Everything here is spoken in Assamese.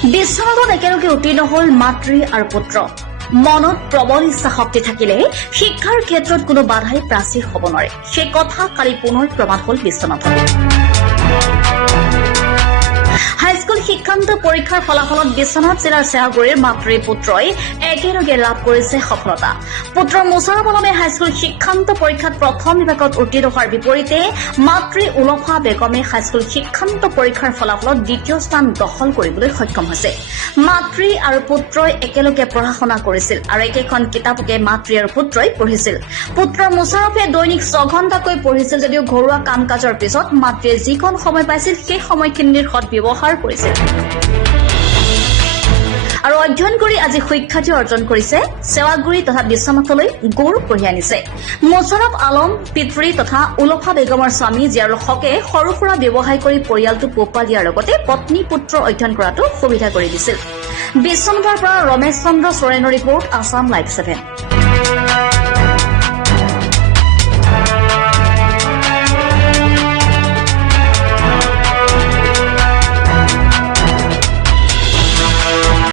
বিশ্বনাথত একেলগে উত্তীৰ্ণ হল মাতৃ আৰু পুত্ৰ। মনত প্ৰবল ইচ্ছা শক্তি থাকিলে শিক্ষাৰ ক্ষেত্ৰত কোনো বাধাই প্ৰাচীৰ হ'ব নোৱাৰে। সেই কথা কালি পুনৰ প্ৰমাণ হল বিশ্বনাথত। হাইস্কুল শিক্ষান্ত পৰীক্ষাৰ ফলাফলত বিশ্বনাথ জিলাৰ চেৱাগুৰিৰ মাতৃ পুত্ৰই একেলগে লাভ কৰিছে সফলতা। পুত্ৰ মোছাৰফ আলমে হাইস্কুল শিক্ষান্ত পৰীক্ষাত প্ৰথম বিভাগত উত্তীৰ্ণ হোৱাৰ বিপৰীতে মাতৃ উলফা বেগমে হাইস্কুল শিক্ষান্ত পৰীক্ষাৰ ফলাফলত দ্বিতীয় স্থান দখল কৰিবলৈ সক্ষম হৈছে। মাতৃ আৰু পুত্ৰই একেলগে পঢ়া শুনা কৰিছিল আৰু একেখন কিতাপকে মাতৃ আৰু পুত্ৰই পঢ়িছিল। পুত্ৰ মোছাৰফে দৈনিক 6 ঘণ্টাকৈ পঢ়িছিল যদিও ঘৰুৱা কাম কাজৰ পিছত মাতৃয়ে যিকণ সময় পাইছিল সেই সময়খিনিৰ সদ্ব্যৱহাৰ কৰিছিল আৰু অধ্যয়ন কৰি আজি সুখ্যাতি অৰ্জন কৰিছে। চেৱাগুৰি তথা বিশ্বনাথলৈ গৌৰৱ কঢ়িয়াই আনিছে। মোছাৰফ আলম পিতৃ তথা উলফা বেগমৰ স্বামী জিয়াৰুল হকে সৰু সুৰা ব্যৱসায় কৰি পৰিয়ালটো পোহপাল দিয়াৰ লগতে পত্নী পুত্ৰ অধ্যয়ন কৰাটো সুবিধা কৰি দিছিল। বিশ্বনাথৰ পৰা ৰমেশ চন্দ্ৰ চোৰেনৰ ৰিপৰ্ট, আছাম লাইভ 7।